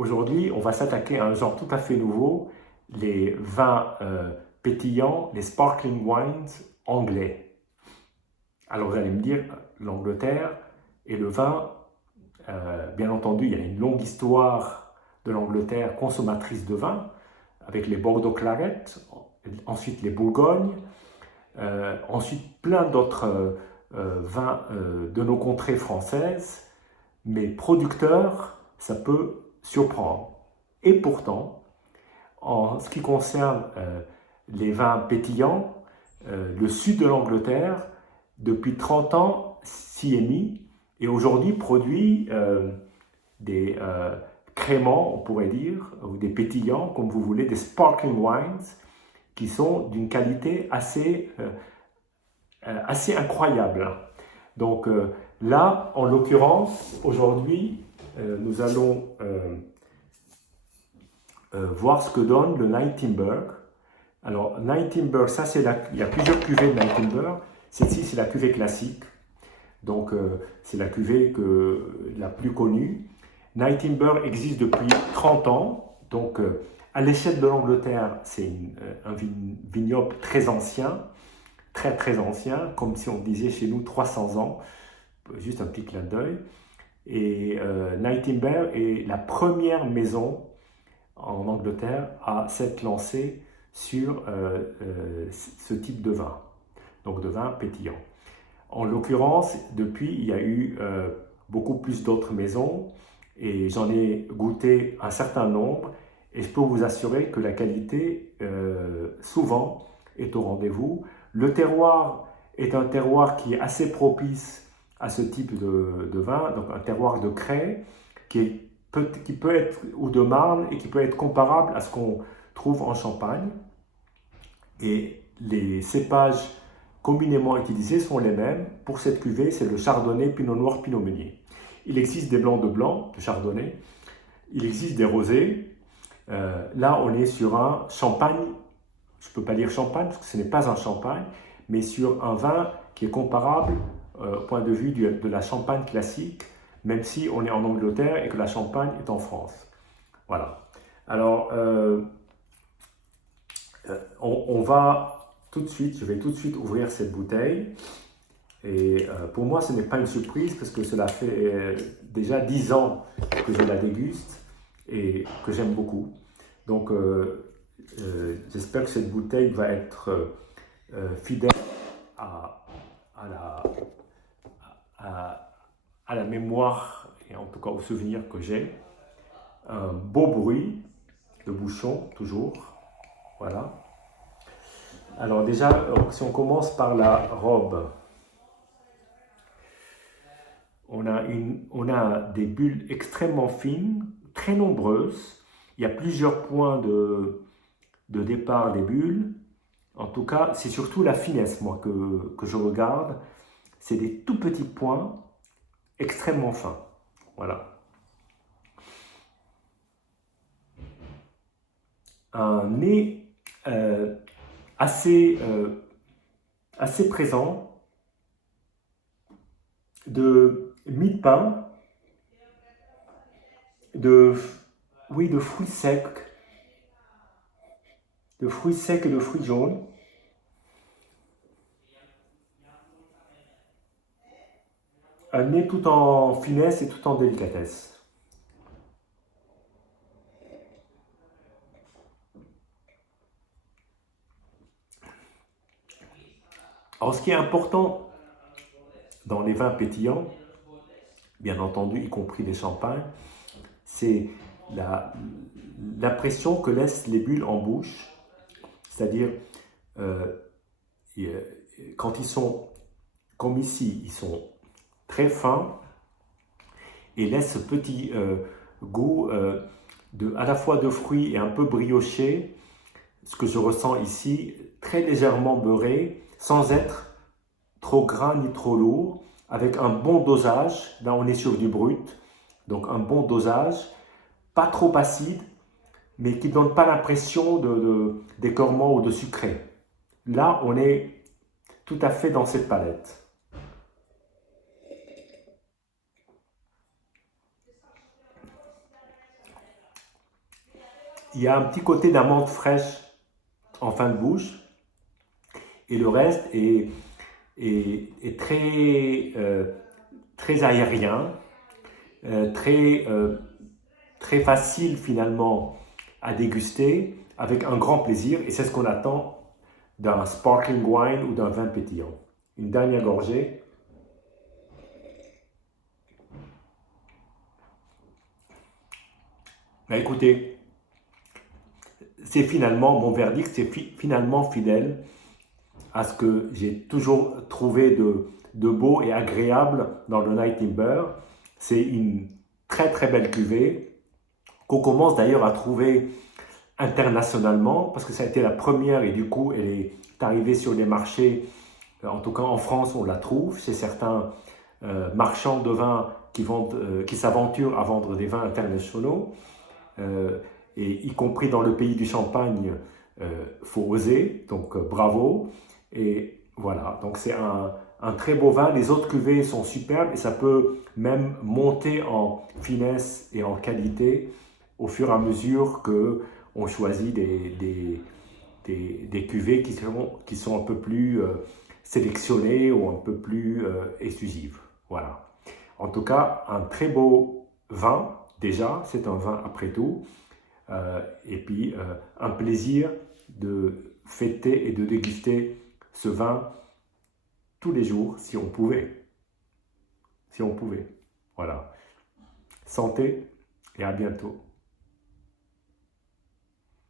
Aujourd'hui, on va s'attaquer à un genre tout à fait nouveau, les vins pétillants, les sparkling wines anglais. Alors vous allez me dire, l'Angleterre et le vin, bien entendu, il y a une longue histoire de l'Angleterre consommatrice de vin, avec les Bordeaux Claret, ensuite les Bourgognes, ensuite plein d'autres vins de nos contrées françaises, mais producteurs, ça peut surprendre. Et pourtant, en ce qui concerne les vins pétillants, le sud de l'Angleterre, depuis 30 ans, s'y est mis et aujourd'hui produit des créments, on pourrait dire, ou des pétillants, comme vous voulez, des sparkling wines, qui sont d'une qualité assez incroyable. Donc là, en l'occurrence, aujourd'hui, nous allons voir ce que donne le Nightingale. Alors, Nightingale, ça il y a plusieurs cuvées de Nightingale. Celle-ci, c'est la cuvée classique. Donc, c'est la cuvée la plus connue. Nightingale existe depuis 30 ans. Donc, à l'échelle de l'Angleterre, c'est un vignoble très ancien, très très ancien, comme si on disait chez nous 300 ans. Juste un petit clin d'œil. Et Nightingale est la première maison en Angleterre à s'être lancée sur ce type de vin, donc de vin pétillant. En l'occurrence, depuis, il y a eu beaucoup plus d'autres maisons et j'en ai goûté un certain nombre et je peux vous assurer que la qualité, souvent, est au rendez-vous. Le terroir est un terroir qui est assez propice à ce type de vin, donc un terroir de craie qui peut être, ou de marne, et qui peut être comparable à ce qu'on trouve en Champagne. Et les cépages communément utilisés sont les mêmes. Pour cette cuvée, c'est le chardonnay, pinot noir, pinot meunier. Il existe des blancs de blanc, de chardonnay. Il existe des rosés. Là, on est sur un champagne. Je ne peux pas dire champagne parce que ce n'est pas un champagne, mais sur un vin qui est comparable au point de vue de la champagne classique, même si on est en Angleterre et que la Champagne est en France. Voilà. Alors, on va tout de suite, je vais tout de suite ouvrir cette bouteille. Et pour moi, ce n'est pas une surprise parce que cela fait déjà 10 ans que je la déguste et que j'aime beaucoup. Donc, j'espère que cette bouteille va être fidèle à la mémoire et en tout cas au souvenir que j'ai. Un beau bruit de bouchon, toujours. Voilà. Alors déjà, si on commence par la robe, on a des bulles extrêmement fines, très nombreuses. Il y a plusieurs points de départ des bulles. En tout cas, c'est surtout la finesse, moi, que je regarde. C'est des tout petits points extrêmement fins. Voilà. Un nez assez présent de mie de pain, de fruits secs, et de fruits jaunes. Un nez tout en finesse et tout en délicatesse. Alors, ce qui est important dans les vins pétillants, bien entendu, y compris les champagnes, c'est l'impression que laissent les bulles en bouche. C'est-à-dire, quand ils sont, comme ici, ils sont très fins et laissent ce petit goût à la fois de fruits et un peu brioché, ce que je ressens ici, très légèrement beurré, sans être trop gras ni trop lourd, avec un bon dosage. Là, on est sur du brut, donc un bon dosage, pas trop acide, mais qui ne donne pas l'impression d'écornement ou de sucré. Là, on est tout à fait dans cette palette. il y a un petit côté d'amande fraîche en fin de bouche, et le reste est très, très aérien, très, très facile finalement à déguster, avec un grand plaisir, et c'est ce qu'on attend d'un sparkling wine ou d'un vin pétillant. Une dernière gorgée. Ben écoutez, c'est finalement, mon verdict, c'est finalement fidèle à ce que j'ai toujours trouvé de beau et agréable dans le Night Timber. C'est une très très belle cuvée qu'on commence d'ailleurs à trouver internationalement parce que ça a été la première et du coup elle est arrivée sur les marchés, en tout cas en France on la trouve chez certains marchands de vin qui s'aventurent à vendre des vins internationaux. Et y compris dans le pays du champagne, faut oser, donc bravo. Et voilà, donc c'est un très beau vin. Les autres cuvées sont superbes et ça peut même monter en finesse et en qualité au fur et à mesure que on choisit des cuvées qui sont un peu plus sélectionnées ou un peu plus exclusives. Voilà. En tout cas, un très beau vin, déjà, c'est un vin après tout. Et puis un plaisir de fêter et de déguster ce vin tous les jours si on pouvait. Si on pouvait. Voilà. Santé et à bientôt.